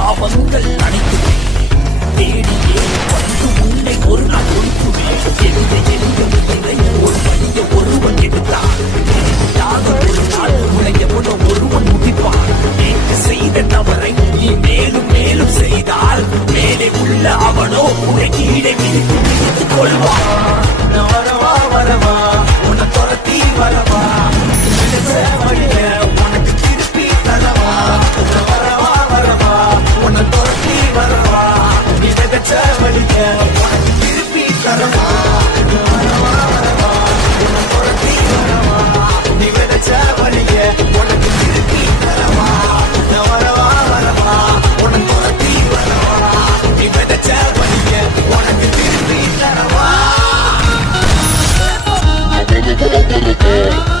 பாவங்கள் அனைத்துமே தேடியே வந்து உன்னை ஒரு நாள் ஒழிக்குமே. எழுத எழுத விதையை ஒரு வழிய ஒருவன் எடுத்தான்.